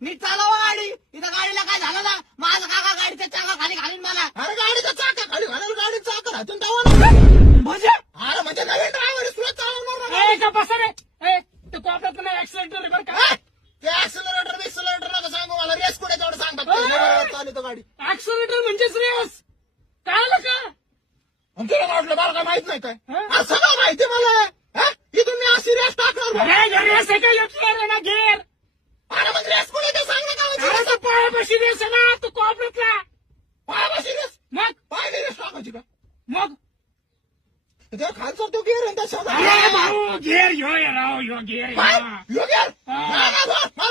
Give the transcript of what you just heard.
नीट चालवा गाडी. इथं गाडीला काय झालं ना, माझा काका गाडीच्या चाका खाली घालीन मला. अरे गाडीचा चाका खाली घालायला गाडी चाका राहतून जावं. म्हणजे अरे म्हणजे नवीन ड्रायव्हर तुला चालवणार ना. ए, का बसा रे. ए, ते कोपऱ्यात नाही ऍक्सिडेंट बरं का. ते ऍक्सिलरेटर नका सांगू मला. रेस कुठे तेवढं सांग फक्त. चालू तो गाडी. ऍक्सिडेंट म्हणजेच रेस. कळलं का. आणि तुला वाटलं मला काय माहित नाही काय. हा? अरे सगळं माहिती मला. हा? इथून मी अशी रेस टाकणार. अरे रेस आहे का घेर आहे ना घेर. अरे मग रेस कुठे ते सांग ना गावाची अरे रेस. तो पायापाशी रेस आहे ना तो कोपऱ्यातला. पायापाशी रेस. मग पायरी रेस टाकायची का. मग त्या खालचा तो गेअर आहे त्या अरे भाऊ घेर ह्यो आहे राव ह्यो घेर आहे. योग्य हा.